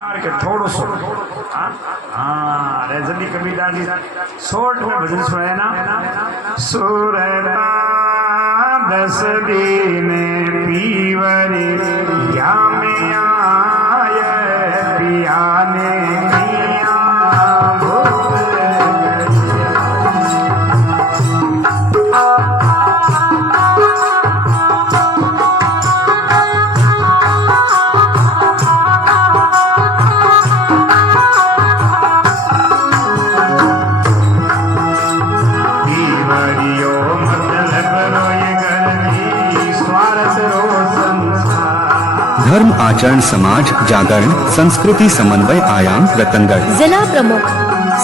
के थोड़ो सो हाँ रजनी कबीरदास जी शॉर्ट में भजन सुनाया ना। सुरता दस दिन पीवरे या में आय पियाने मिया भूल धर्म आचरण समाज जागरण संस्कृति समन्वय आयाम रतनगढ़। जिला प्रमुख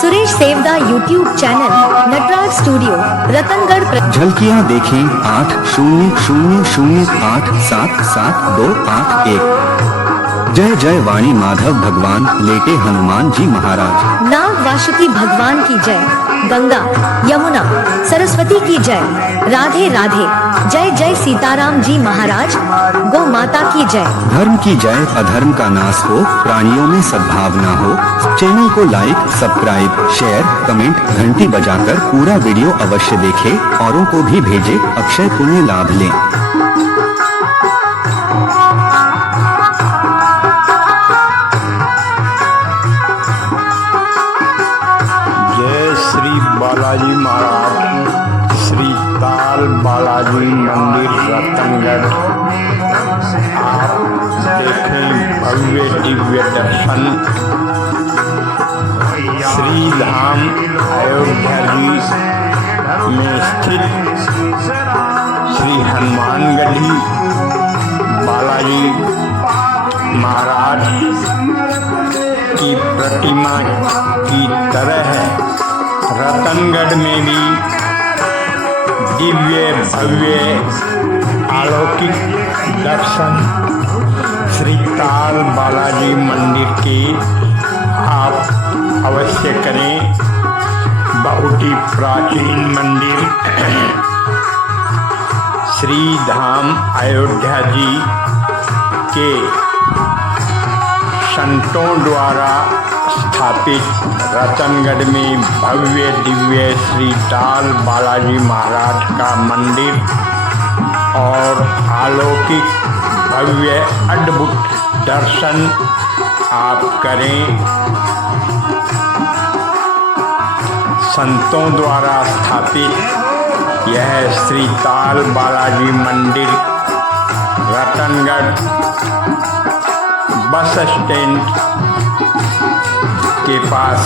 Suresh Sevda YouTube channel Natraj studio Ratangarh. झलकियां देखें 8000877281। जय जय वाणी माधव भगवान लेटे हनुमान जी महाराज। नाग वासुकी भगवान की जय। गंगा यमुना सरस्वती की जय। राधे राधे। जय जय सीताराम जी महाराज। गौ माता की जय। धर्म की जय। अधर्म का नाश हो, प्राणियों में सद्भावना हो। चैनल को लाइक सब्सक्राइब शेयर कमेंट घंटी बजाकर पूरा वीडियो अवश्य देखें, औरों को भी भेजें, अक्षय पुण्य लाभ लें। श्री बालाजी महाराज श्री ताल बालाजी मंदिर रतनगढ़। आप देखें भव्य दिव्य दर्शन। श्री धाम अयोध्या जी में स्थित श्री हनुमानगढ़ी बालाजी महाराज की प्रतिमा की तरह रतनगढ़ में भी दिव्य भव्य अलौकिक दर्शन श्री ताल बालाजी मंदिर के आप अवश्य करें। बहुत ही प्राचीन मंदिर श्री धाम अयोध्या जी के संतों द्वारा स्थापित रतनगढ़ में भव्य दिव्य श्री ताल बालाजी महाराज का मंदिर और अलौकिक भव्य अद्भुत दर्शन आप करें। संतों द्वारा स्थापित यह श्री ताल बालाजी मंदिर रतनगढ़ बस स्टैंड के पास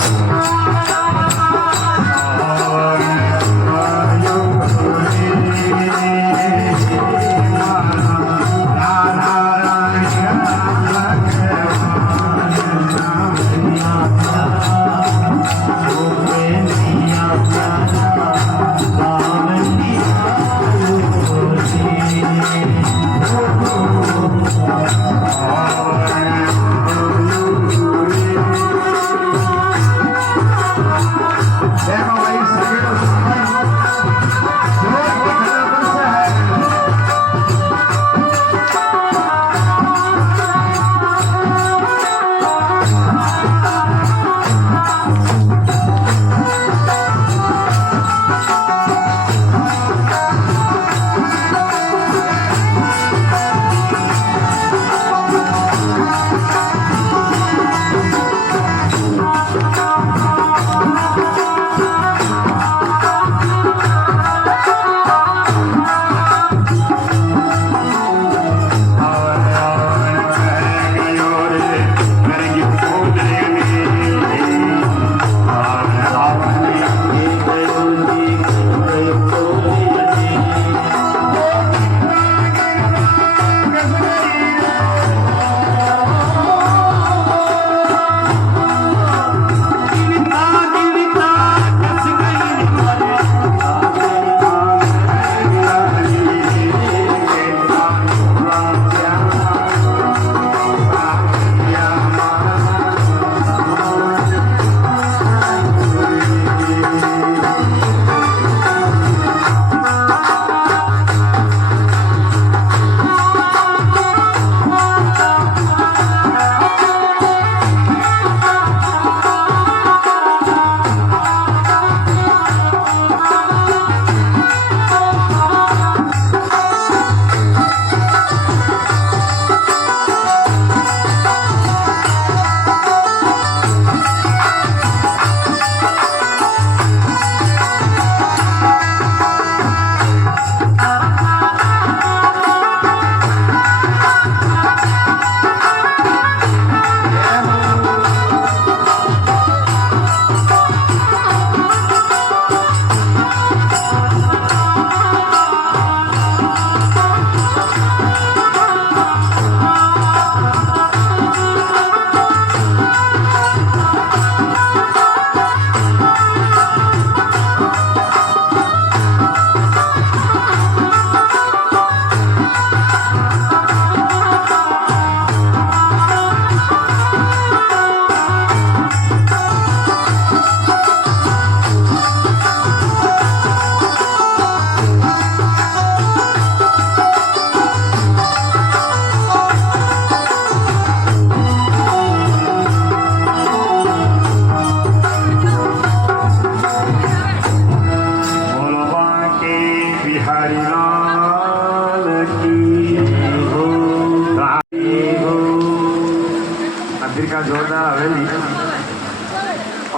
बेटा जोरदार हवेली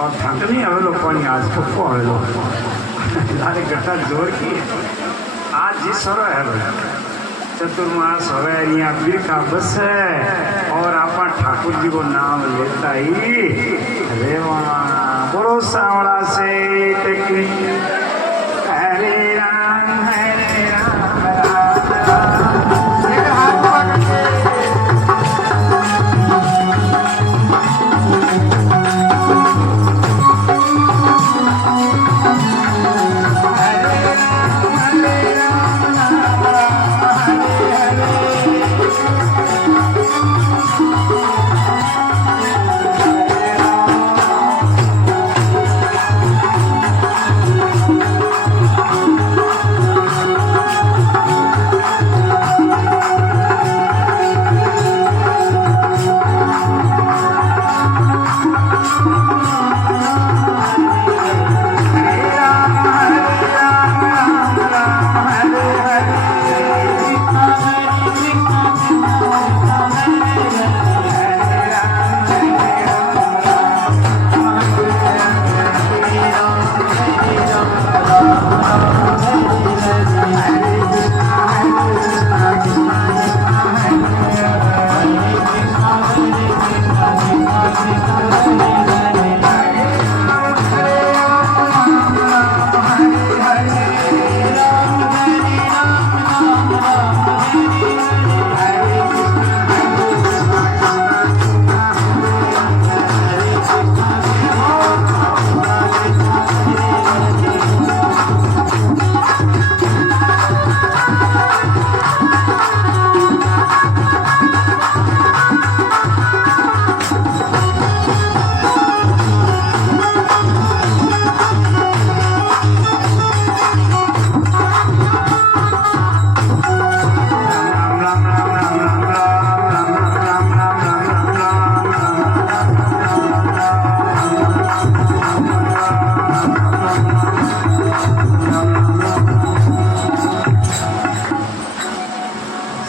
और थकनी हवेलो पानी आज पक्को हवेलो लारे घटा जोर की आज जी सरो है चतुर्मास हवे यहाँ बिरका बस है और आपा ठाकुर जी को नाम लेता ही अरे वहाँ बोलो सावड़ा से टेक्निक हरे राम राम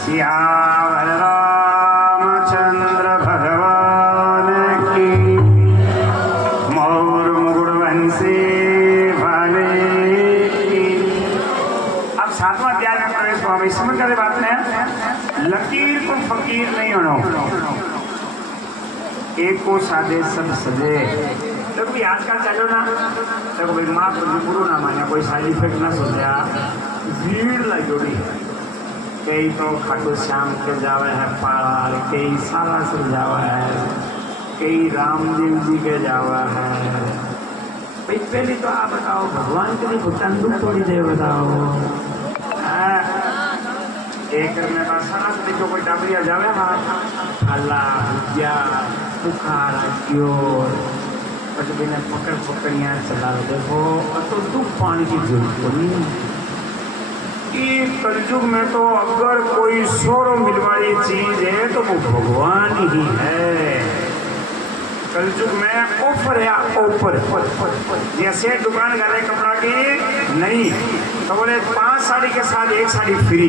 सियावर रामचंद्र भगवान की मोर मुकुट वंशी भाले की। अब सातवां अध्याय में प्रवेश हुआ। भाई समझ गए बात में, लकीर को फकीर नहीं होना, एक को सादे सब सजे। तो भी आजकल चलो ना, देखो भाई माँ को गुरु ना माने, कोई साइड इफेक्ट ना सोचा, भीड़ लगी। कई तो खाटू श्याम के जावे है पाल, कई सालासर जावा है, कई रामदेव जी के जावा है। भाई पहले तो आप बताओ, भगवान के लिए भुगतान दुख थोड़ी दे बताओ। एक में बरसात देखो कोई डाबरिया जावे हाँ अल्लाह भुजिया बुखार क्योर बट बिना पकड़ पकड़िया चला देखो तो दुख पानी की जरूरत नहीं। इस कलयुग में तो अगर कोई सोरो मिलवाली चीज है तो वो भगवान ही है। कलयुग में ऑफर है, ऑफर जैसे दुकान गए कपड़ा की नहीं तो बोले 5 साड़ी के साथ 1 साड़ी फ्री।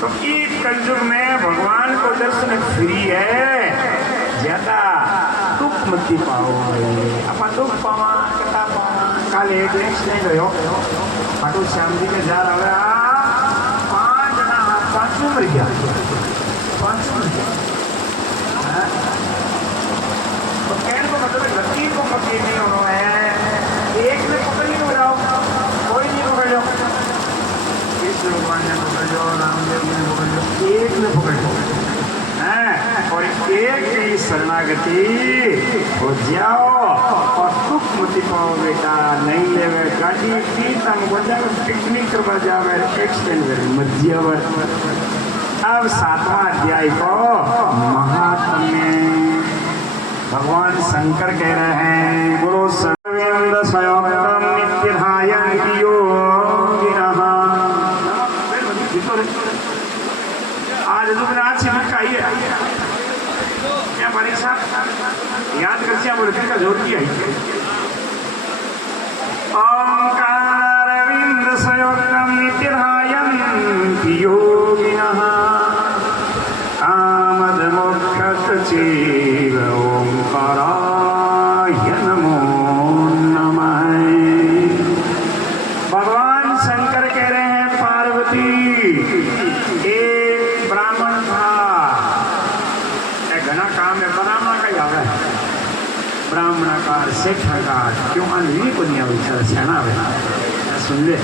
तो इस कलयुग में भगवान को दर्शन फ्री है, ज्यादा दुख मत पाओ। आप दुख पावा कता पावा काल एक नहीं गयो खाटू श्याम जी के जा रहा 5 जना 5 मर गया 5 मर गया। तो कहने को मतलब लकीर को फकीर नहीं होना है, एक ने पकड़ नहीं हो जाओ, कोई नहीं पकड़ लो, कृष्ण भगवान ने पकड़ लो, रामदेव ने पकड़ लो, एक ने पकड़ लो और एक की शरणागति हो जाओ और दुख मत पाओ बेटा। नहीं लेवे गाड़ी पीतम बजावे पिकनिक करवा जावे एक्सटेंडर मध्य। अब 7वां अध्याय को महात्म्य भगवान शंकर कह रहे हैं, गुरु सर्वेन्द्र स्वयं नित्यधायं योगिनः। आज रुद्रनाथ शिव का ही है क्या परीक्षा याद करते बोले का जोर किया ओंकार रविंद्र स्वयं नित्यधायं योगिनः कामद मोक्षत चैव ब्राह्मणाकार सेठाकार क्यों अनवी को नहीं विचार सेना सुन ले।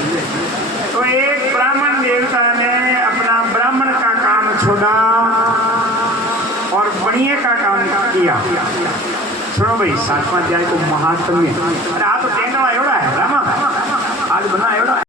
तो एक ब्राह्मण देवता ने अपना ब्राह्मण का काम छोड़ा और बणिए का काम किया। सुनो भाई, 7वां अध्याय को महात्म्य। अरे आ तो टेंगवा एवड़ा है रामा, आज बना एवड़ा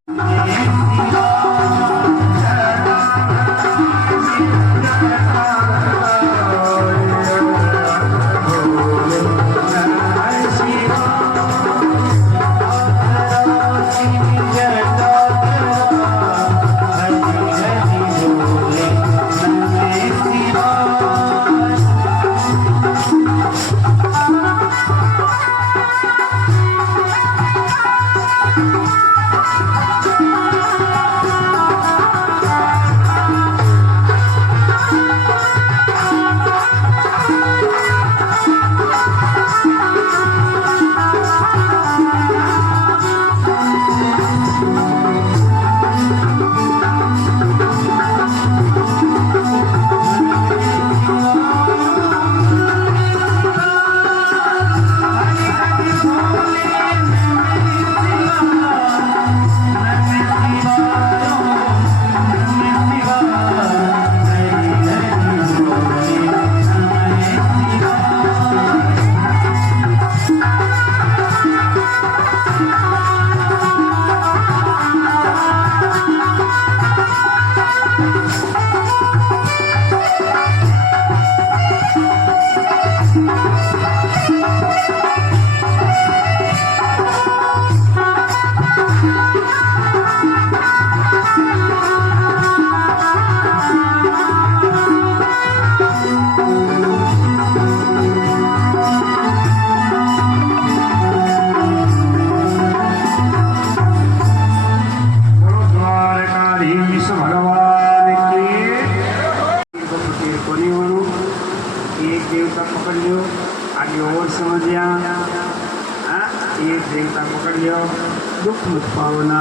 दुख मत पावना,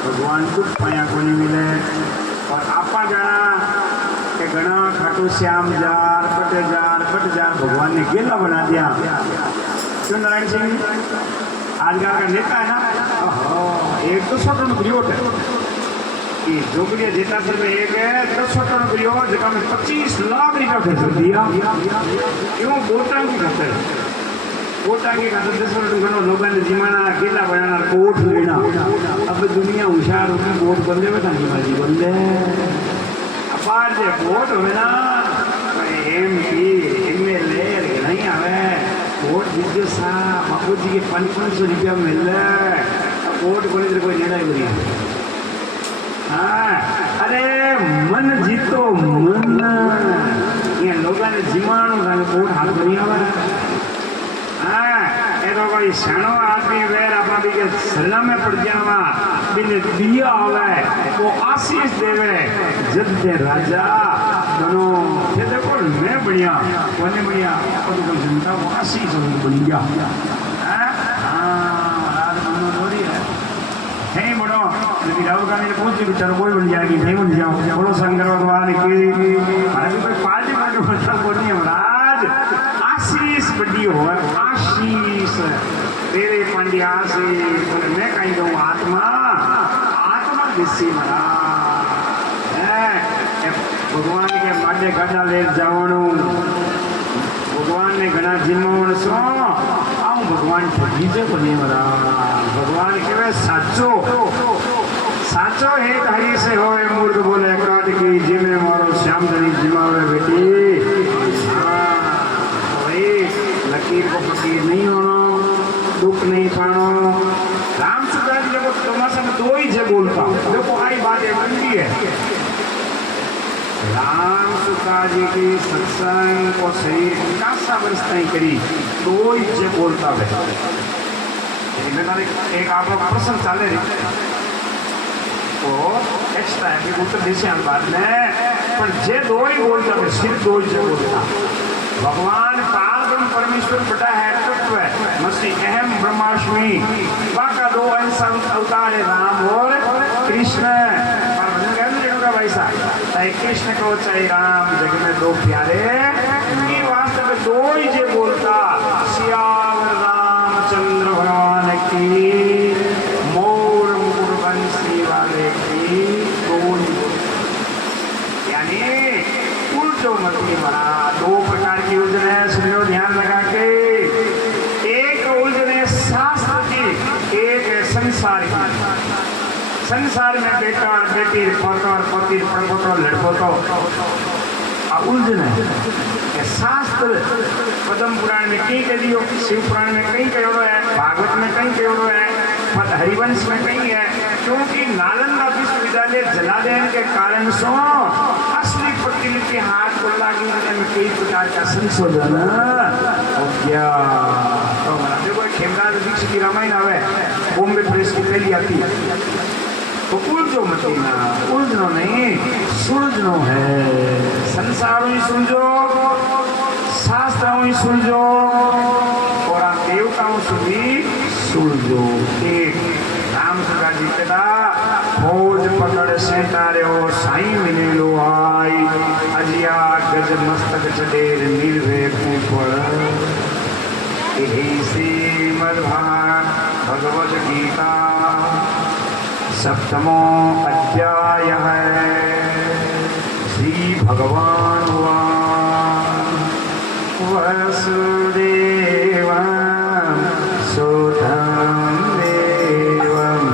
भगवान दुख पाया को नहीं मिले। और आपा जाना कि घना Khatu Shyam jar but jar भगवान ने गेला बना दिया। क्यों नारायण सिंह आजकल का नेता है ना, एक तो छोटो नौकरियों है जोगड़िया जेता सर में एक है 10 छोटो नौकरियों जगह में 25 लाख रुपया खर्च दिया। क्यों वोटा की खातर वोटा की खातर 10 मिनट लोगों ने जिमाना अकेला बनाना वोट लेना। अब दुनिया होशियार होगी, वोट बंदे बता जी बंदे अपार जे वोट हो ना MP MLA नहीं आवे वोट दीजिए सा बाबू जी के 500 रुपया मिल रहा वोट बोले तो कोई लेना ही नहीं। हाँ अरे मन जीतो मन ये लोगों ने जिमानो वोट हाल करी आवे। हाँ ये तो कोई सैनो आदमी वेर अपना भी के सलाम में पड़ जावा बिन दिया आवे वो आशीष देवे जब दे राजा दोनों ये देखो मैं बढ़िया कोने बढ़िया और कोई जनता वो आशीष बन गया। हाँ दोनों थोड़ी है बड़ो यदि राहुल गांधी ने पूछ ली चलो कोई बन जाएगी नहीं बन जाओ बोलो शंकर भगवान की। अभी कोई पार्टी पार्टी मतलब बोल नहीं महाराज आशीष बड़ी हो आशीष तेरे पंडिया से मैं कहीं कहूँ आत्मा आत्मा दिसी महाराज भगवान के माटे गड़ा ले जावणु भगवान ने घना जिम्मण सो आऊँ भगवान ठगीजे को नहीं महाराज। भगवान कहवे साचो साचो एक हरी से होए मूर्ख बोले काट की जिमे मारो श्याम धनी जिमावे बेटी। लकीर को फकीर नहीं होना दुख नहीं पाना। राम सुधा जी देखो तुम्हारे में 2 ही जब बोलता हूँ देखो आई बात है बनती है। राम सुधा जी की सत्संग को सही 50 वर्ष तक करी 2 ही जब बोलता है। एक आप लोग प्रश्न चाले रहे तो एक्स्ट्रा है कि उत्तर देश बात में पर जे 2 ही बोलता है सिर्फ 2 ही जब बोलता। भगवान पारब्रह्म परमेश्वर बटा है तत्व है मसीह अहम ब्रह्माष्टमी बाका 2 अंश अवतार है राम और कृष्ण। भाई साहब चाहे कृष्ण को चाहे राम जग में 2 प्यारे वास्तव में 2 ही जे बोलता सियावर मती महाराज। दो प्रकार की उलझन है, सुनो ध्यान लगा के। एक उलझन है शास्त्र की, एक है संसार की। संसार में बेटा और बेटी, पोतो और पोती, पड़पोतो लड़पोतो उलझन है। शास्त्र पद्म पुराण में कहीं कह दियो, शिव पुराण में कहीं कहो है, भागवत में कहीं कहो है, हरिवंश में कहीं है। क्योंकि नालंदा विश्वविद्यालय जला देने के कारण सो असली प्रतिलिपि हाथ को लागी में कई प्रकार का संशोधन हो गया। तो देखो खेमराज दीक्षित की रामायण आवे बॉम्बे प्रेस की पहली आती है। तो उलझो मती ना, उलझनो नहीं सुलझनो है। संसार ही सुलझो, शास्त्र ही सुलझो और आप देवताओं से भी सुलझो। एक राम सुखा जी कहता खोज पकड़ से तारे हो साई मिले लो आई अलिया गज मस्तक चढ़ेर निर्भय ऊपर। यही श्रीमद् भगवद गीता सप्तमो अध्याय है। श्री भगवान वसुदेव सुतं देवं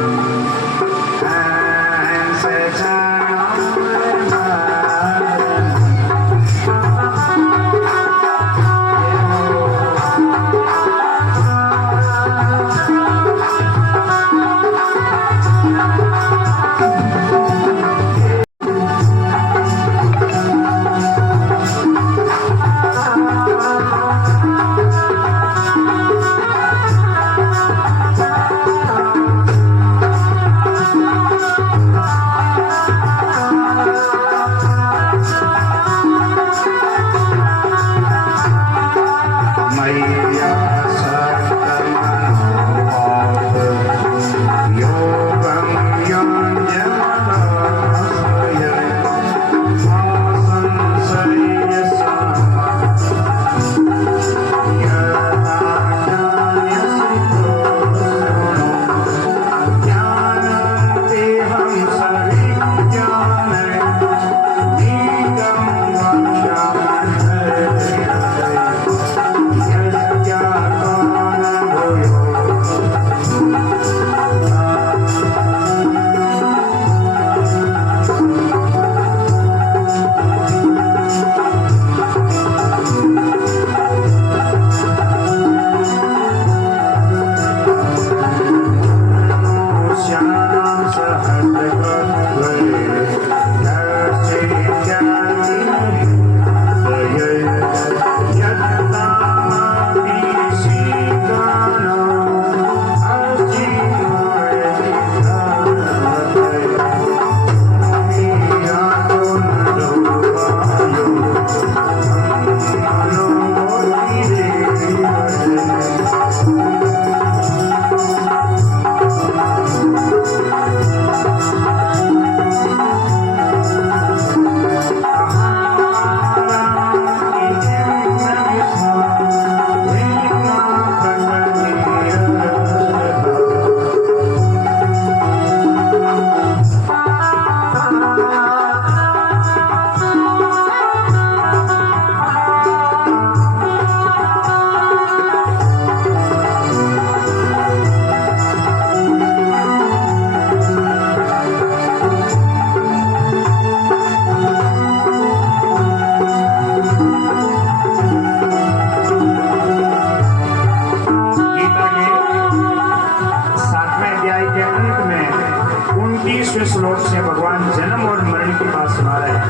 श्लोक से भगवान जन्म और मरण की बात सुना रहे हैं।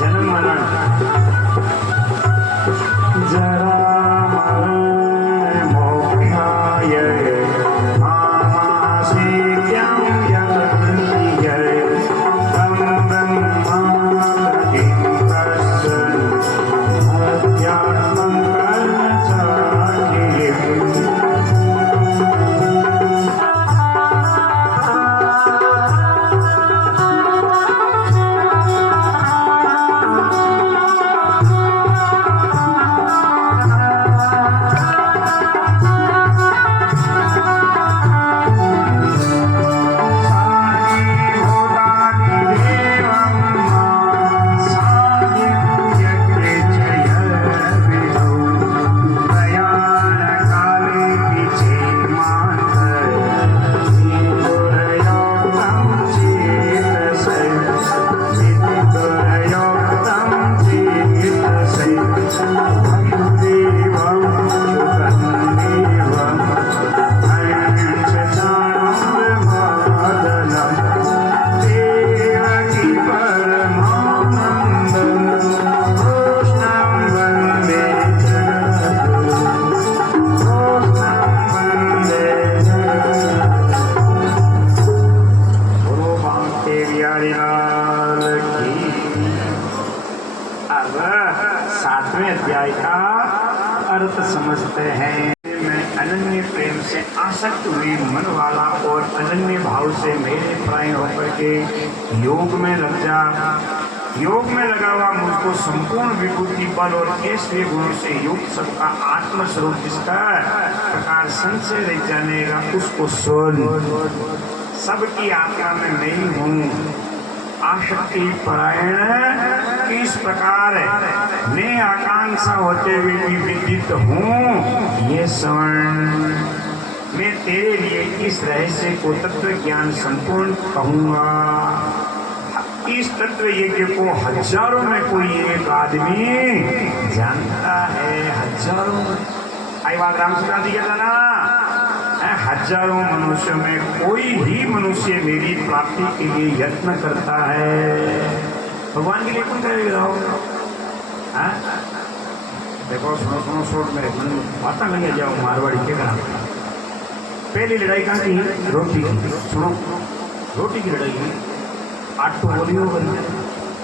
जन्म मरण जरा 7वें अध्याय का अर्थ समझते हैं। मैं अनन्य प्रेम से आसक्त हुई मन वाला और अनन्य भाव से मेरे प्राय होकर के योग में लग जा। योग में लगा हुआ मुझको संपूर्ण विभूति बल और केसरी गुणों से युक्त सबका आत्मस्वरूप जिसका प्रकार संशय रह जानेगा उसको सुन। सबकी आत्मा में मैं ही हूँ। आशक्ति परायण इस प्रकार मैं आकांक्षा होते हुए भी विदित हूँ। ये स्वर्ण मैं तेरे लिए इस रहस्य को तत्व ज्ञान संपूर्ण कहूँगा। इस तत्व यज्ञ को हजारों में कोई एक आदमी जानता है। हजारों आई बात रामचंद्र जी कहता ना, हजारों मनुष्यों में कोई ही मनुष्य मेरी प्राप्ति के लिए यत्न करता है। भगवान के लिए कौन करेगा? देखो सुनो सुनो शोट मेरे मन में बातें लगे जाओ मारवाड़ी के करा। पहली लड़ाई कहाँ की? रोटी की। सुनो रोटी की लड़ाई की। आटो बोली हो बनी,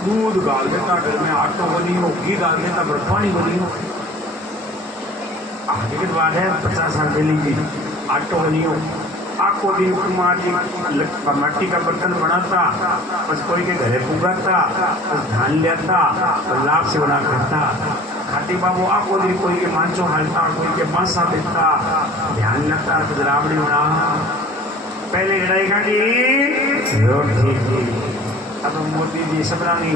दूध गाल देता घर में, आटो बनी हो, घी गाल देता फिर पानी बनी हो। आगे की बात है 50 साल पहले की। आटो बनी हो, आको दिन मट्टी का बर्तन बनाता, बस कोई के घरे पुगाता, बस धान लेता और लाभ से बना करता। खाती बाबू आको दिन कोई के मांचो हालता, कोई के मांसा देता, ध्यान लगता तो राबड़ी बना। पहले लड़ाई का रोटी की। अब मोदी जी सबरानी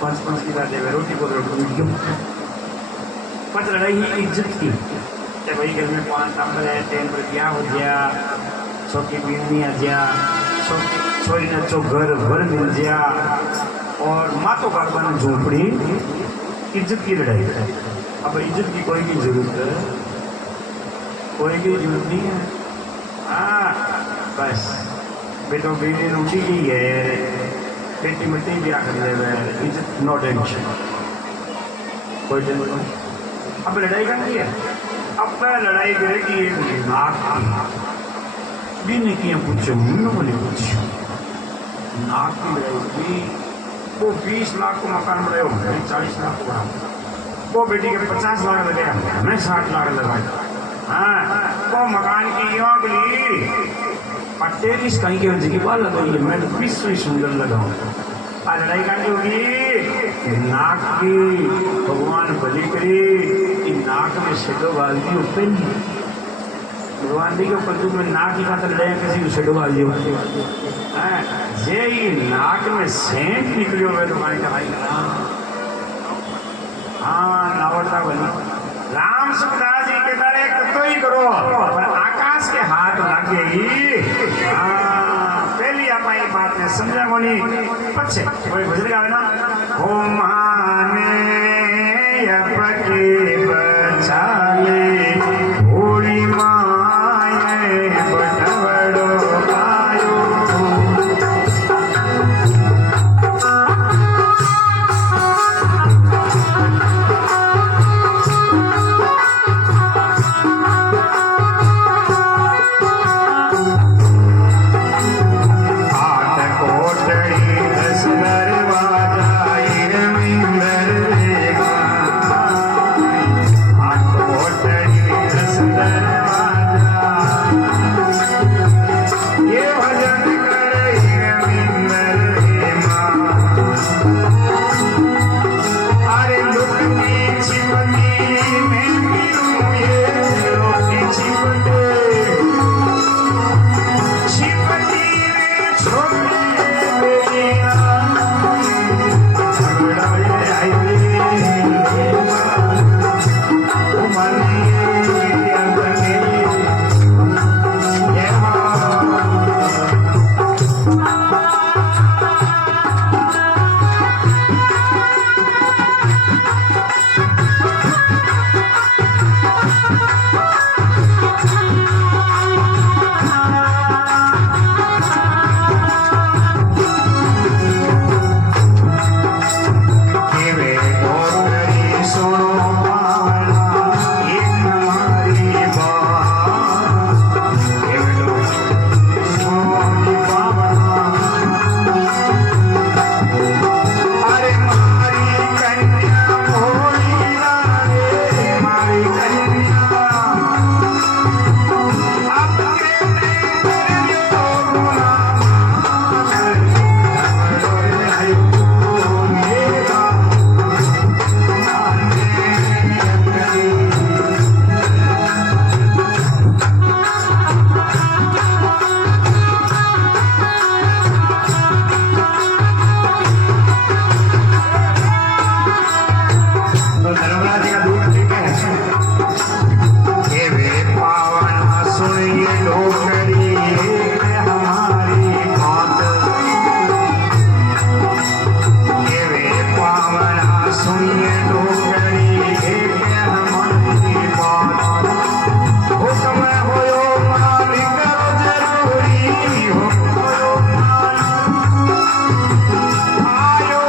5-5 की दादे में रोटी को रोटी पच लड़ाई ही इज्जत की। जब वही घर में 5 नंबर है, 3 पर ब्याह हो गया, छोटी बीवी आ गया, छोरी ने चो घर भर मिल गया और मातो का बन झोपड़ी। इज्जत की लड़ाई है। अब इज्जत की कोई की जरूरत है? कोई की जरूरत नहीं है। हाँ बस बेटो बेटी रोटी की है, बेटी मिट्टी ब्याह कर ले, इज्जत नो टेंशन, कोई टेंशन नहीं। अब लड़ाई करनी है। अब लड़ाई करेगी एक नाक दिन की पूछो मुन्नो बोले पूछो नाक की लड़ाई की। वो 20 लाख को मकान बनाए हो, 40 लाख को बना। वो बेटी के 50 लाख लगेगा, हमें 60 लाख लगाए। हाँ वो मकान की योग ली 23 कहीं के वजह की बात लगाई, मैं 20 ही सुंदर लगाऊं। लड़ाई करनी होगी नाक की। भगवान बलि करी कि नाक में शेडो गाल दी ओपन। भगवान जी के ऊपर में नाक की खातर लड़ाई किसी को शेडो गाल दी जे ही नाक में सेंट निकली हो तो मानी का भाई हाँ नावड़ता बनी। राम सुखदास जी के तारे तो ही करो पर आकाश के हाथ लगेगी। पहली आप बात में समझा बोली पछे कोई भजन गावे ना, हो माने अपके बचाले होली माए बटवड़ो आयो। आठ कोटड़ी 10 दरवाजा इंद्र तो धर्मराज जी का दूध लेके हे वे पावन सुनिए डोकरी हमारी बात, हे वे पावन सुनिए डोकरी हमारी बात, हुक्म होयो मालिक जरूरी होयो आयो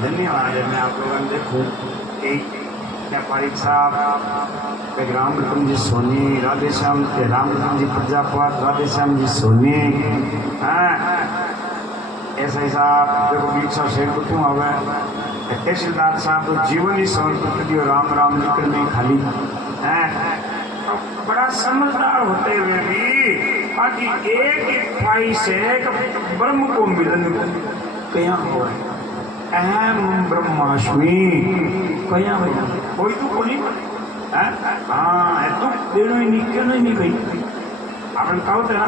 धन्यवाद है। मैं आप लोगों ने देखो एक क्या पारिक साहब राम रतन जी सोनी, राधे श्याम राम रतन जी प्रजापत, राधे श्याम जी सोनी, ऐसा ही साहब देखो बीच साहब शेर को क्यों हुआ तहसीलदार साहब तो जीवन ही समर्पित कर दियो राम राम निकल नहीं खाली है। तो बड़ा समझदार होते हुए भी बाकी एक एक ख्वाहिश है ब्रह्म को मिलन कया हो अहम ब्रह्मास्मि कया भैया कोई तो कोनी हाँ दुख देनो ही नहीं क्यों नहीं गई आपण कहो तेरा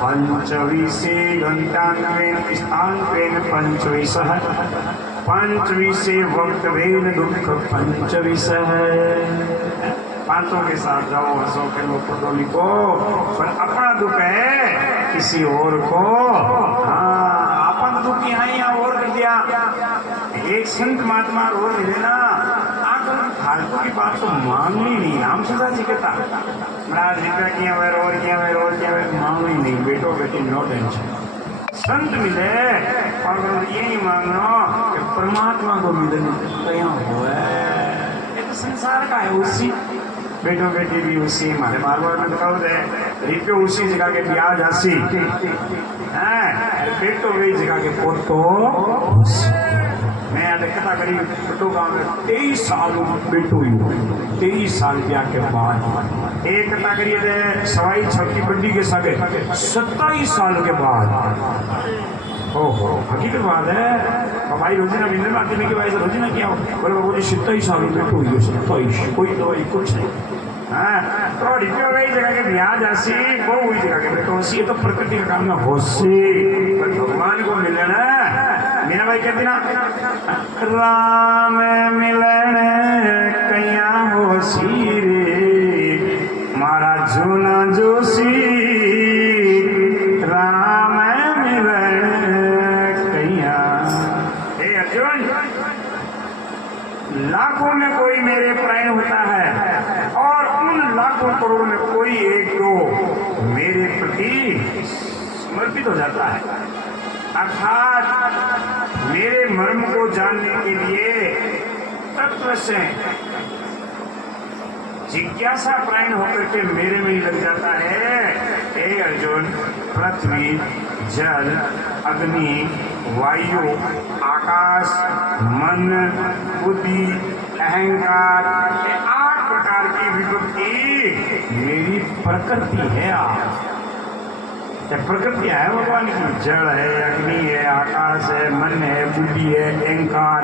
पंचविशे घंटान्वेन स्थानत्वेन पंचविशः पंचविशे वक्तव्येन दुख पंचविशः। पांचों के साथ जाओ हंसो खेलो फोटो लिखो पर अपना दुख है किसी और को हाँ अपन दुख यहाँ और कर दिया। एक संत महात्मा और मिले ना आकर फालतू की बात तो मांगनी नहीं। रामचंद्र जी कहता महाराज निकला किया और मांगो ही नहीं बेटो बेटी नो टेंशन। संत मिले और यही मांगना कि परमात्मा को मिले कया हुआ ये तो संसार का है उसी बेटो बेटी भी उसी हमारे बार बार में बताओ दे रिपे उसी जगह के ब्याज हसी है बेटो वही जगह के पोतो मैं कथा करी बेटो गाँव में 23 साल बेटो ही 23 साल ब्याह के बाद एक कथा करिए थे सवाई छठी बड्डी के सागे 27 साल के बाद ओहो हकीकत बात है भाई रोजीना मिलने में आते नहीं कि भाई रोजीना क्या हो बोले बाबू जी 27 साल बेटो हुई है 27 कोई दवाई कुछ नहीं हाँ तो रिपे वही जगह के ब्याज हसी वो हुई जगह के बेटो हसी तो प्रकृति का काम में होशी पर भगवान को मिले ना मीना भाई कहती ना राम मिलन कया होशी रे मारा जूना जोशी राम मिलन कया। हे अर्जुन लाखों में कोई मेरे प्राण होता है और उन लाखों करोड़ में कोई एक तो मेरे प्रति समर्पित हो जाता है अर्थात मेरे मर्म को जानने के लिए तत्व से जिज्ञासा प्राण होकर के मेरे में ही लग जाता है। हे अर्जुन पृथ्वी जल, अग्नि, वायु, आकाश, मन, बुद्धि, अहंकार, ये 8 प्रकार की विभक्ति मेरी प्रकृति है। प्रकृति है भगवान की, जल है, अग्नि है, आकाश है, मन है, बुद्धि है, अहंकार,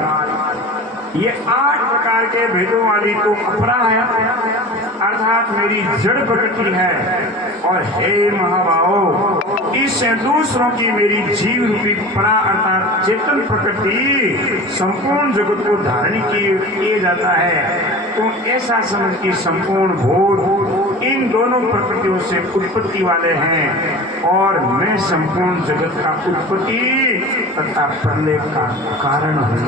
ये 8 प्रकार के भेदों वाली तो अपरा है, अर्थात मेरी जड़ प्रकृति है। और हे महाभाव, इससे दूसरों की मेरी जीव रूपी परा अर्थात चेतन प्रकृति संपूर्ण जगत को धारण किए जाता है। तो ऐसा समझ कि संपूर्ण भूत इन दोनों प्रकृतियों से उत्पत्ति वाले हैं और मैं संपूर्ण जगत का उत्पत्ति तथा प्रलय का कारण हूँ।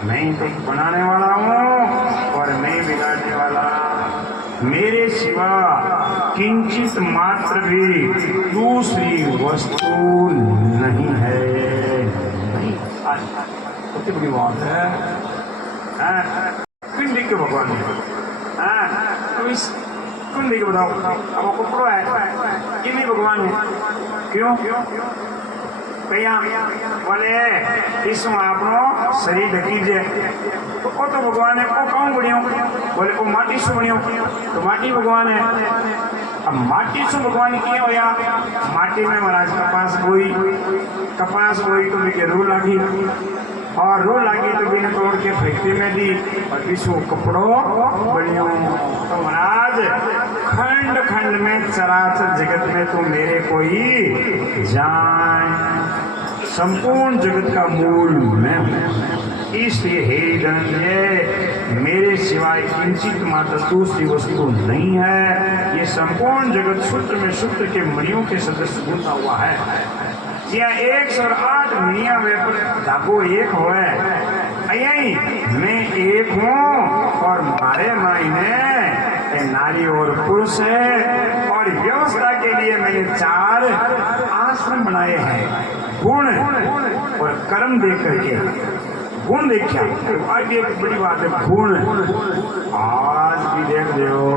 मैं तो बनाने वाला हूँ और मैं बिगाड़ने वाला। मेरे सिवा किंचित मात्र भी दूसरी वस्तु नहीं है। नहीं, कितनी बड़ी बात है। कुंडी के भगवान तो इस कुंडी के बताओ, अब आपको पता है कि नहीं भगवान है? क्यों कया बोले इसमें आपनो शरीर ढकीजे तो वो तो भगवान है। को कौन बनियो? बोले वो माटी से बनियो, तो माटी भगवान है। अब माटी से भगवान किया होया, माटी में महाराज कपास बोई तो भी रू लागी और रू लागी तो बिना तोड़ के फैक्ट्री में दी और विश्व कपड़ो बनियो। तो महाराज खंड खंड में चराचर जगत में तो मेरे कोई जान, संपूर्ण जगत का मूल मैं हूँ। इसलिए हे धनंजय, मेरे सिवाय किंचित मात्र दूसरी वस्तु नहीं है। ये संपूर्ण जगत सूत्र में सूत्र के मणियों के सदस्य गुंथा हुआ है। यहाँ 108 मणियां वे धागो एक होए, यही मैं एक हूँ और मारे मायने नारी और पुरुष है। और व्यवस्था के लिए मैंने 4 आश्रम बनाए हैं। गुण और कर्म देख करके गुण देखा। आज एक बड़ी बात है गुण। आज भी देख दो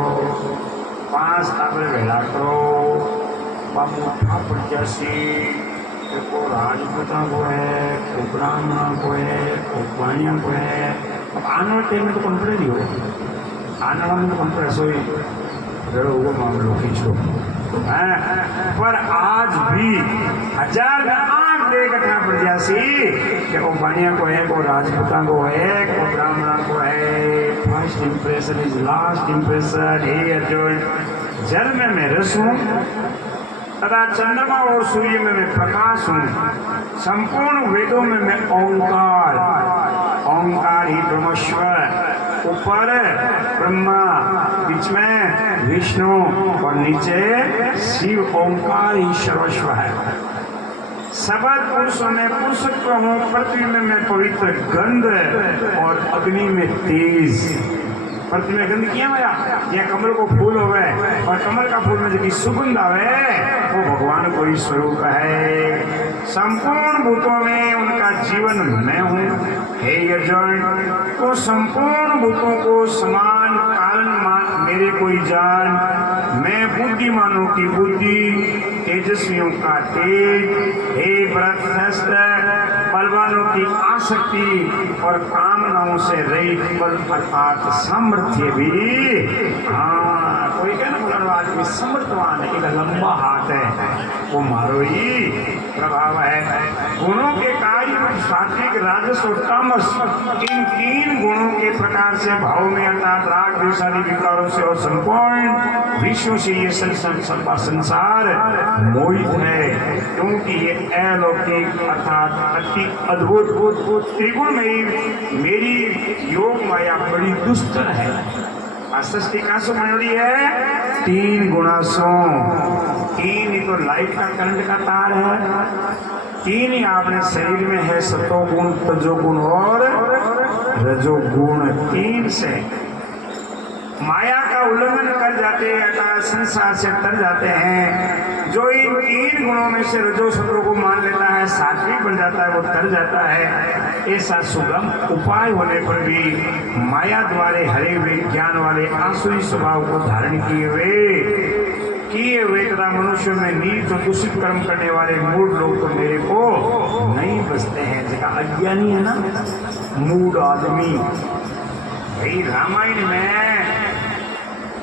5 ताबरे भेड़ा करो, बाबू पड़ जासी को राजपूता को है, को ब्राह्मणा को है, को पानिया को है। अब आने वाले टाइम में तो कंप्लेन ही हो, आने वाले में तो कंप्लेन सोई जरूर वो मामलों खींचो। पर आज भी 1000 में 8 देखा पड़ जासी कि वो पानिया को है, को राजपूता को है, को ब्राह्मणा को है। First impression is last impression. हे अर्जुन, जल में मैं रस हूँ तथा चंद्रमा और सूर्य में मैं प्रकाश हूँ। संपूर्ण वेदों में मैं ओंकार, ओंकार ही ब्रह्मेश्वर, ऊपर ब्रह्मा, बीच में विष्णु और नीचे शिव। ओंकार ही सर्वस्व है। सबद पुरुषों में पुरुषत्व हूँ। पृथ्वी में मैं पवित्र गंध और अग्नि में तेज। पृथ्वी में गंध किया हुआ या कमल को फूल हो गए और कमल का फूल में जो सुगंध आवे वो भगवान को ही स्वरूप है। संपूर्ण भूतों में उनका जीवन मैं हूँ। हे अर्जुन, तो संपूर्ण भूतों को समान कारण मेरे कोई जान। मैं बुद्धिमानों की बुद्धि, तेजस्वियों का तेज, हे व्रतस्थ, बलवानों की आसक्ति और कामनाओं से रहित बल अर्थात सामर्थ्य भी। हाँ, कोई कहना बोला आदमी समर्थवान है, एक लंबा हाथ है, वो मारो ही प्रभाव है। गुणों के कार्य सात्विक, राजस और तामस, इन 3 गुणों के प्रकार से भाव में अर्थात राग द्वेष आदि विकारों से और संपूर्ण विश्व से ये संसार मोहित है। क्योंकि ये अलौकिक अर्थात अति अद्भुत त्रिगुण मेरी योग माया बड़ी दुस्तर है। अष्टी कहाँ से मंडली है? 3 गुणा सो। 3 ही तो लाइट का करंट का तार है। 3 ही आपने शरीर में है, सतोगुण, तजोगुण और रजोगुण। 3 से माया का उल्लंघन कर जाते हैं, संसार से तर जाते हैं। जो इन 3 गुणों में से रजो सत्व को मान लेता है, सात्विक बन जाता है, वो तर जाता है। ऐसा सुगम उपाय होने पर भी माया द्वारे हरे हुए ज्ञान वाले आसुरी स्वभाव को धारण किए हुए किए हुए तथा मनुष्य में नीच और दूषित कर्म करने वाले मूढ़ लोग तो मेरे को नहीं बचते हैं। जगह अज्ञानी है ना, मूढ़ आदमी। भाई रामायण में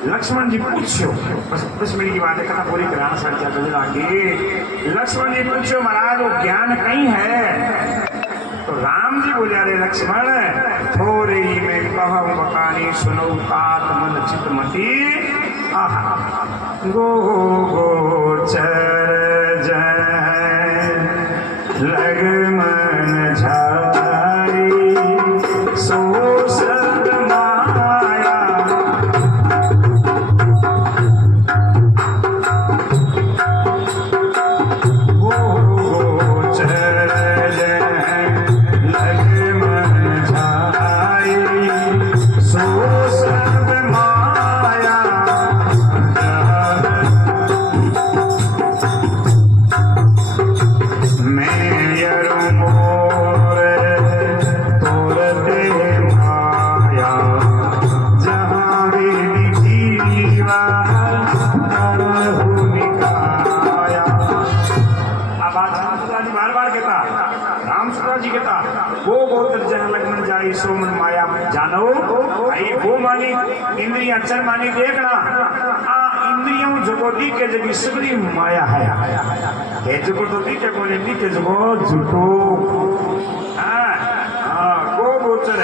लक्ष्मण जी पूछो, बस 10 मिनट की बात है, कथा पूरी कराना सर क्या बजे आगे। लक्ष्मण जी पूछो महाराज वो ज्ञान कहीं है? तो राम जी बोले अरे लक्ष्मण थोड़े ही में कहूँ बकानी सुनो तात मन चित मती आहा गो गोचर जय लगमन झारी सो सब माया सोमन माया जानो। आई वो मानी इंद्रिय अक्षर मानी देखना इंद्रियों जगोदी के जगी सबरी माया है। हे जगोदी के बोले दी के जगो झूठो गो गोचर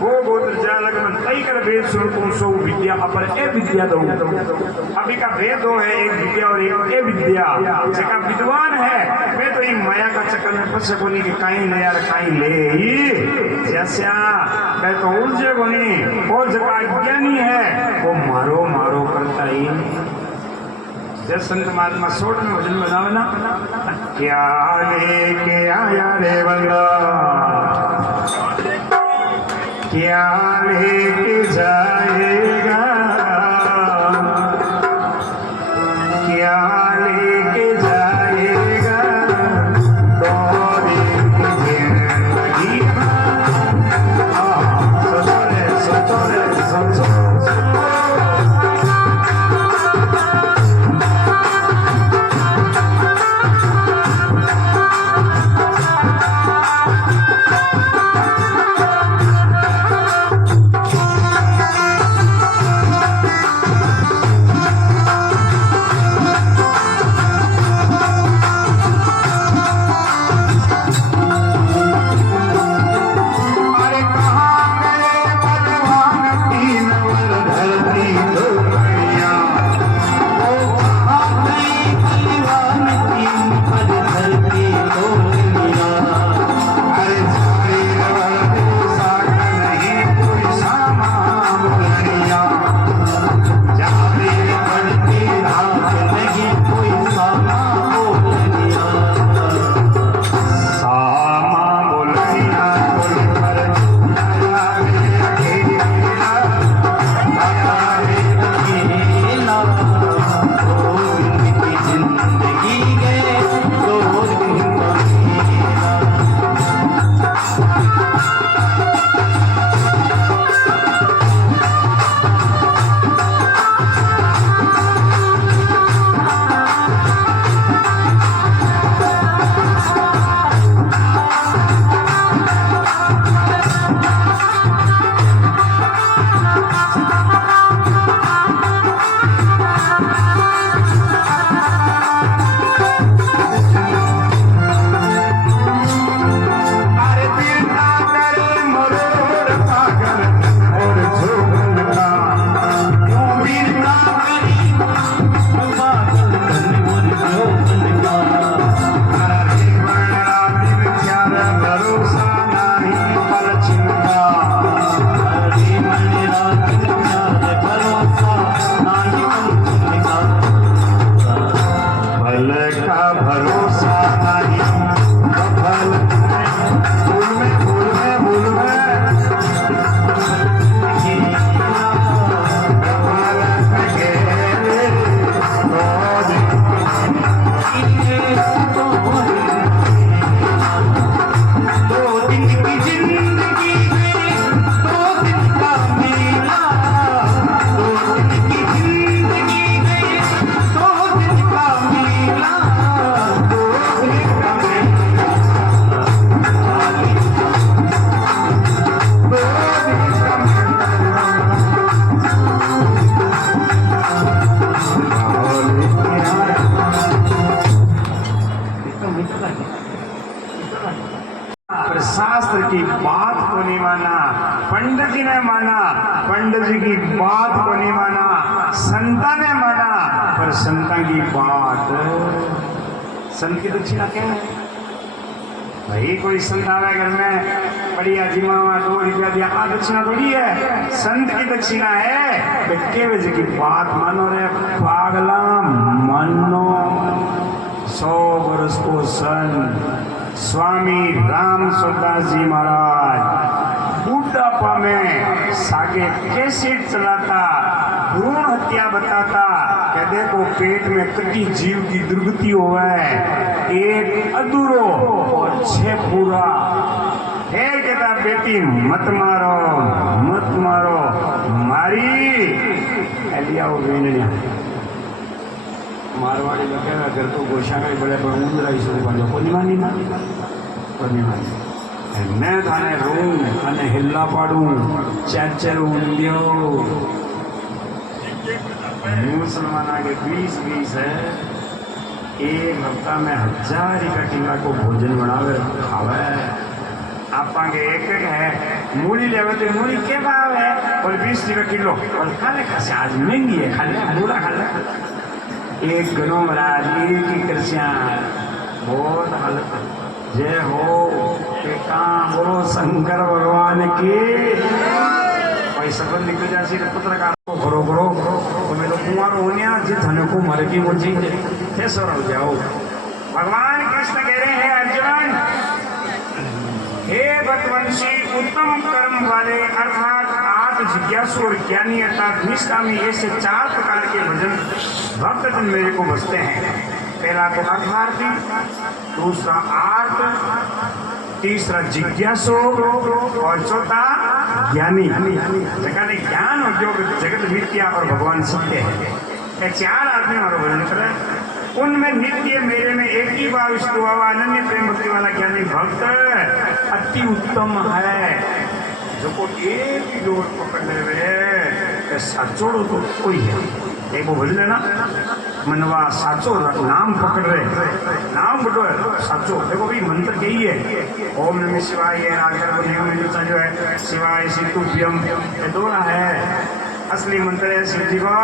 गो गोचर जा लगन तई कर भेद सुन तुम सो विद्या अपर ए विद्या दो। अभी का भेद दो है, एक विद्या और एक ए विद्या। जगह विद्वान है मैं तो ये माया का चक्कर में फंसे बोली कि कहीं ले यार कहीं ले जैसा मैं तो उलझे बोली। और जगह ज्ञानी है वो मारो मारो करता ही। जब संत महात्मा सोट में भजन बनावे ना, क्या लेके आया रे बंदा क्या लेके जाएगा क्या लेके जाएगा दौरे की जिंदगी। सोचो बात को नहीं माना, पंडित जी ने माना, पंडित जी की बात को नहीं माना, संता ने माना, पर संता की बात, संत की दक्षिणा क्या है भाई? कोई संत आवे घर में बढ़िया जिमावा 2 रुपया दिया, आ दक्षिणा थोड़ी है, संत की दक्षिणा है के बजे की बात मानो रे पागला, मानो 100 वर्ष को संत स्वामी राम सुरदास जी महाराज बुढ़ापा में सागे कैसेट चलाता, भ्रूण हत्या बताता कि देखो पेट में कटी जीव की दुर्गति होवे, 1 अधूरो और 6 पूरा। फिर कहता बेटी मत मारो, मत मारो, मारी लिया वो वेणनिया मारवाड़ी में कह घर तो गोशा का बड़े बड़े उंदरा ही शुरू बन को मानी ना कोनी मानी। मैं थाने रूम थाने हिल्ला पाड़ू चैचर उंदियो मुसलमान आगे 20 है, 1 हफ्ता में 1000 टीका को भोजन बनावे खावे। आप एक है मूली लेवे तो मूली के भाव है और 20 रुपये किलो और खाने खासे आज महंगी है, खाने बुरा खाने 1 गनो महाराज 1 ही कृष्या बहुत हालत जय हो के काम बोलो शंकर भगवान की। भाई सबन निकल जासी पत्रकार को करो करो तो मेरे कुमार होने जिस धन को मर की वो चीज थे सर हो जाओ। भगवान कृष्ण कह रहे हैं अर्जुन, हे भक्तवंशी उत्तम कर्म वाले अर्थात आत्म जिज्ञासु और ज्ञानी अर्थात निष्कामी ऐसे 4 प्रकार के भजन भक्तजन मेरे को बसते हैं। पहला तो अर्थार्थी, दूसरा आर्त, तीसरा जिज्ञासु और चौथा ज्ञानी। जगह ने ज्ञान और जो जगत विद्या और भगवान सत्य है, ये 4 आदमी हमारा भजन करें। उनमें नित्य मेरे में एक ही भाव हुआ अनन्य प्रेम भक्ति वाला ज्ञानी भक्त अति उत्तम है। जो को एक ही डोर पकड़ने में साचोड़ो तो कोई है, एक वो बोल लेना मनवा साचो नाम पकड़ रहे, नाम बटो साचो। देखो भाई मंत्र यही है, ओम नमः शिवाय है, आगे जो है शिवाय सिद्धुभ्यम, ये 2 है। असली मंत्र है शिव जी का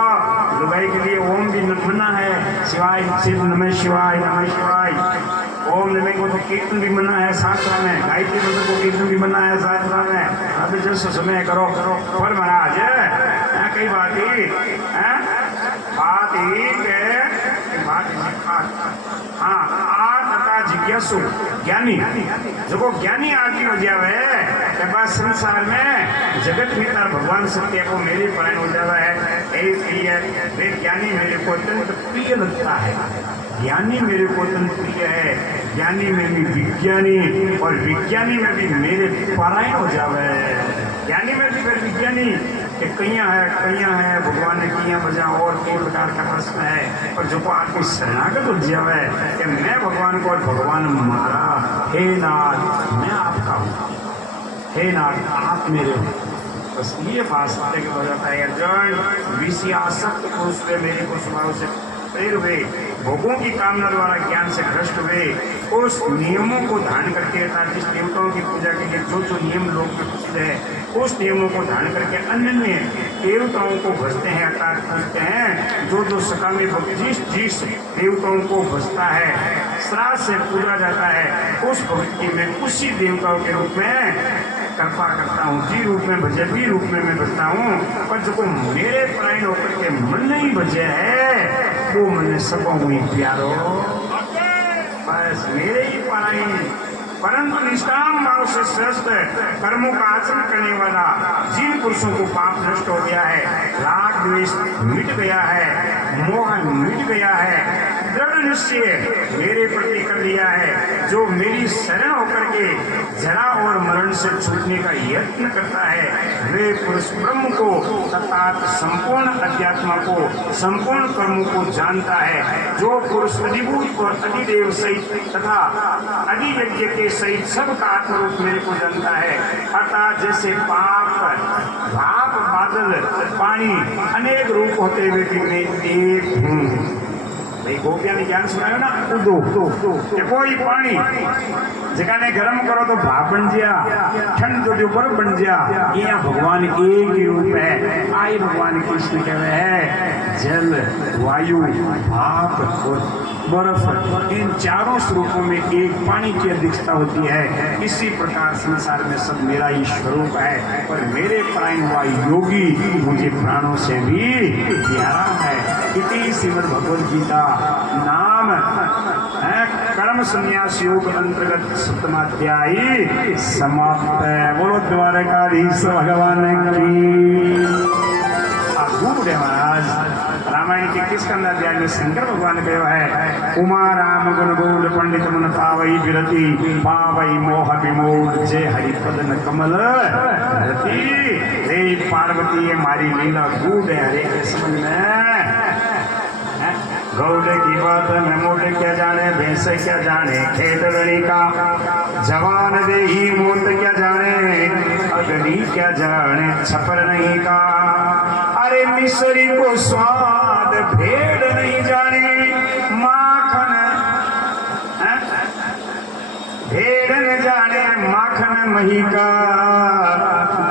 लुगाई के लिए ओम भी मना है, शिवाय शिव नमः शिवाय नमः शिवाय। ओम नमः को तो कीर्तन भी मना है शास्त्र में, गायत्री मंत्र को कीर्तन भी मना है शास्त्र में। अभी जैसे समय करो करो पर महाराज कई बात ही बात हाँ आता जिज्ञासु ज्ञानी जो ज्ञानी आदमी हो जावे के बाद संसार में जगत पिता भगवान सत्य को मेरे परायण हो जावा है। इसलिए वे ज्ञानी मेरे को अत्यंत प्रिय लगता है, ज्ञानी मेरे को अत्यंत प्रिय है। ज्ञानी में भी विज्ञानी और विज्ञानी में भी मेरे परायण हो जावे। ज्ञानी में भी फिर विज्ञानी कि कैया है भगवान ने किया बजा और कई प्रकार का प्रश्न है, पर जो को आदमी शरणागत हो जावे कि मैं भगवान को और भगवान मारा, हे नाथ मैं आपका हूँ, हे नाथ आप मेरे हो। बस ये बात सत्य के हो जाता है। अर्जुन विषय आसक्त पुरुष वे मेरे को स्वभाव से प्रेर हुए, भोगों की कामना द्वारा ज्ञान से भ्रष्ट हुए, उस नियमों को धारण करके अर्थात जिस देवताओं की पूजा के लिए जो जो नियम लोग में प्रसिद्ध है उस नियमों को धारण करके अन्य देवताओं को भजते हैं अर्थात पूजते हैं। जो जो सकामी भक्त जिस देवताओं को भजता है श्राद्ध से पूजा जाता है उस भक्ति में उसी देवताओं के रूप में कृपा करता हूँ, जी रूप में भजे भी रूप में मैं बजता हूँ। पर जो मेरे परायण होकर के मन नहीं बजे है वो मन सब हुई प्यारो, बस मेरे ही परायण। परंतु निष्काम भाव से श्रेष्ठ कर्मों का आचरण करने वाला जिन पुरुषों को पाप नष्ट हो गया है, राग द्वेष मिट गया है, मोह मिट गया है, दृढ़ निश्चय मेरे प्रति कर लिया है, जो मेरी शरण होकर के जरा और मरण से छूटने का यत्न करता है, वे पुरुष ब्रह्म को अर्थात संपूर्ण अध्यात्मा को संपूर्ण कर्मों को जानता है। जो पुरुष अधिभूत और अधिदेव सहित तथा अधियज्ञ के सहित सबका आत्मरूप मेरे को जानता है, अर्थात जैसे पाप भाप बादल पानी अनेक रूप होते हुए भी मैं एक हूँ। भाई गोपिया ने ज्ञान सुनायो ना उदो कि कोई पानी जगह गरम करो तो भाप बन जा, ठंड तो जो बर्फ बन जा। यहाँ भगवान एक ही रूप है। आई भगवान कृष्ण कहवे है जल, वायु, भाप और बर्फ, इन चारों स्वरूपों में एक पानी की अधिकता होती है। इसी प्रकार संसार में सब मेरा ही स्वरूप है, पर मेरे प्राण हुआ योगी मुझे प्राणों से भी प्यारा है। इति श्रीमद् भगवद गीता नाम कर्म संन्यास योग अंतर्गत सप्तमाध्याय समाप्त है। बोलो द्वारकाधीश भगवान की। गूढ़ है महाराज। रामायण के किस कंद अध्याय में शंकर भगवान कहो है उमा राम गुण गौड़ पंडित मन पावई विरति पावई मोह विमोह जय हरिपद न कमल रति। हे पार्वती ये मारी लीला गूढ़ है, हरे के समझ में गौड़ की बात में मोट क्या जाने, भैंस क्या जाने, खेत लड़ी का जवान दे ही मोट क्या जाने, अग्नि क्या जाने, छपर नहीं का। अरे मिसरी को स्वाद भेड़ नहीं जाने, माखन भेड़ न जाने, माखन मही का।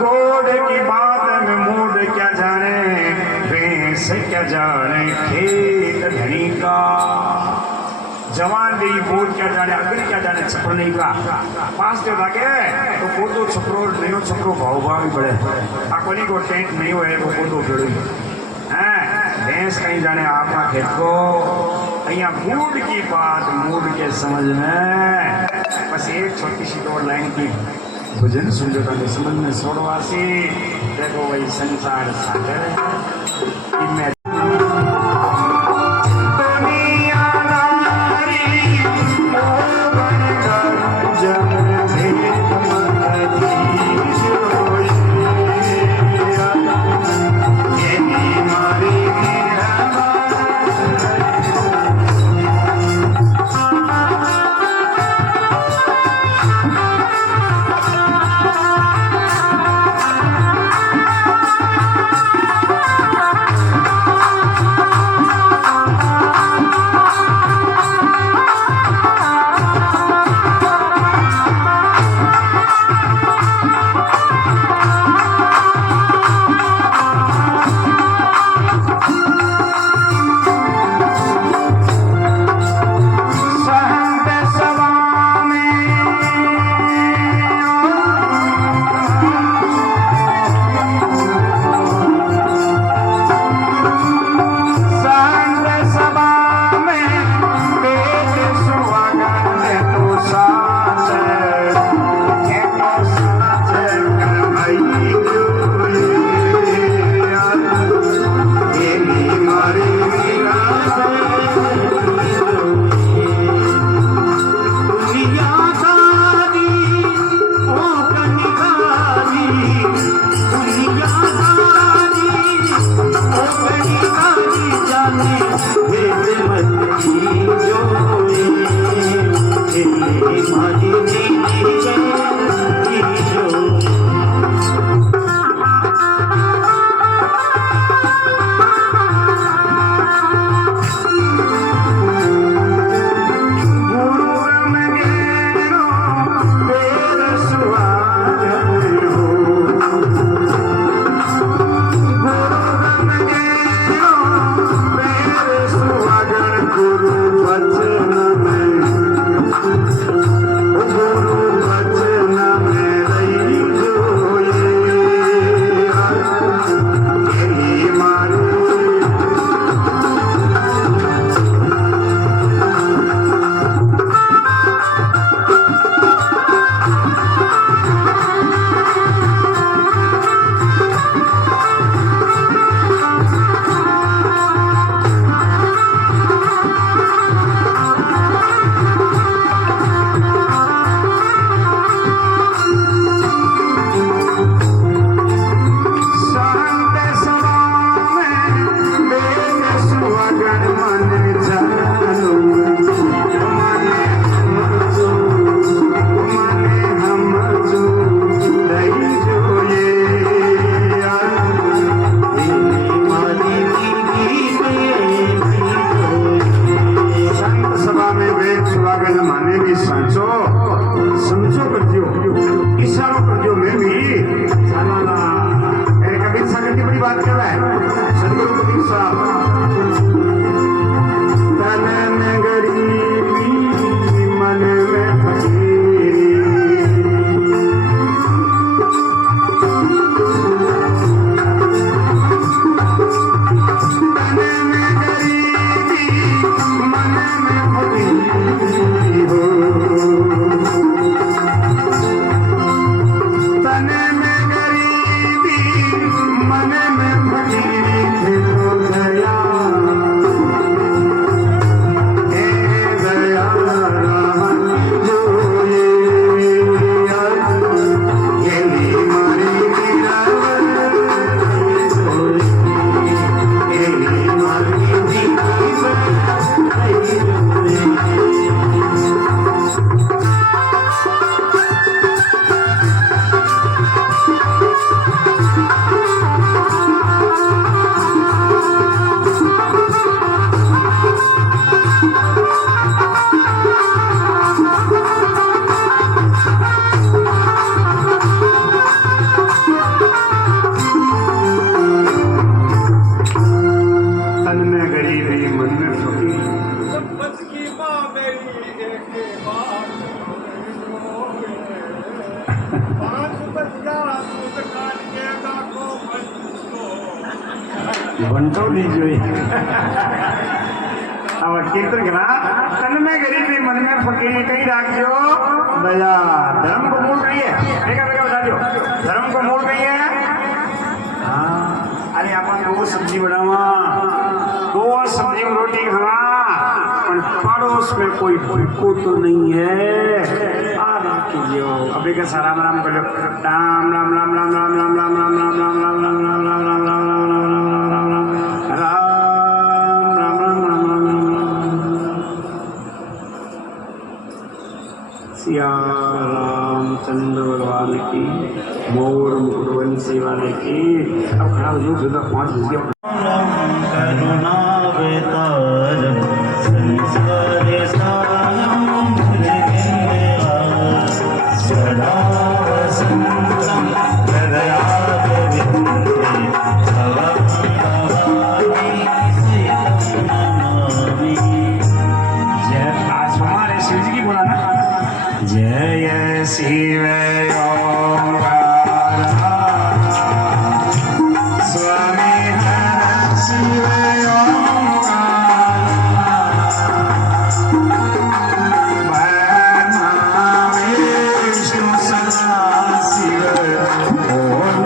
गोड़ की बात में मोड़ क्या जाने, भैंस क्या जाने, खेत धनी का। जवान दे बोल क्या जाने, अग्नि क्या जाने, छपर नहीं का। पास के भागे तो पोतो छपरो नयो छपरो भाव भाव बढ़े। आकोनी को टेंट नहीं हुए वो पोतो जोड़ी हैं। भैंस कहीं जाने आपका खेत को। यहाँ मूड की बात मूड के समझ में बस एक छोटी सी दो लाइन की भजन सुन जो तो समझ में सोड़वासी। देखो वही संसार सागर इनमें વંટોલી જોઈ હવે કીર્તન ઘણા તન में गरीबी मन में फकीरी कहीं રાખજો दया धर्म को मूल कही है देखा देखा बता दो धर्म को मूल कही है हाँ अरे अपन दो सब्जी बनावा दो सब्जी में रोटी खावा पर पड़ोस में कोई भूखो तो नहीं है आराम कीजिए अभी का राम राम कर लो राम राम राम राम राम राम राम राम राम राम राम राम राम राम राम राम राम सिया रामचंद्र भगवान की मोर मुकुटवंशी वाले की अब खड़ा हो जाओ 5 बजे करुणावतारम संसार सारम सदा वसंतम हृदयारविंदे भवं भवानी सीतं नमामि। जय आज हमारे शिव जी की बोला ना जय शिव ओंकार स्वामी हर शिव ओंकार विष्णु सदा शिव ओम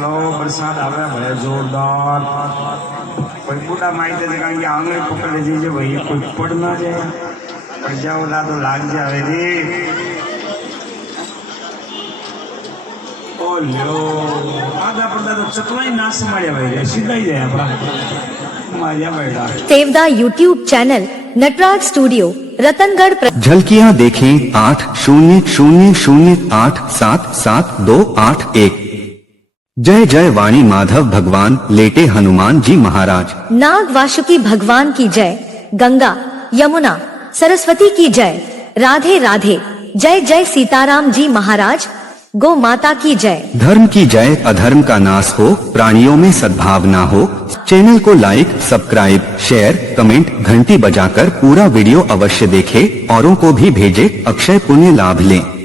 ચાલો વરસાદ આવે ભલે જોરદાર કોઈ બુડા માઈ દે કારણ કે આંગળી પકડી લેજે છે ભાઈ કોઈ પડ ના જાય પણ જાઓ ના તો લાગ જાવે રે ઓ લ્યો આધા પડતા તો ચકલાઈ નાશ મળ્યા ભાઈ સીધાઈ જાય આપણા માર્યા બેટા Sevda YouTube channel Natraj studio Ratangarh झलकियां देखें 8000877281। जय जय वाणी माधव भगवान लेटे हनुमान जी महाराज। नाग वासुकी भगवान की जय। गंगा यमुना सरस्वती की जय। राधे राधे जय जय सीताराम जी महाराज। गौ माता की जय। धर्म की जय अधर्म का नाश हो, प्राणियों में सद्भावना हो। चैनल को लाइक सब्सक्राइब शेयर कमेंट घंटी बजाकर पूरा वीडियो अवश्य देखें, औरों को भी भेजें, अक्षय पुण्य लाभ लें।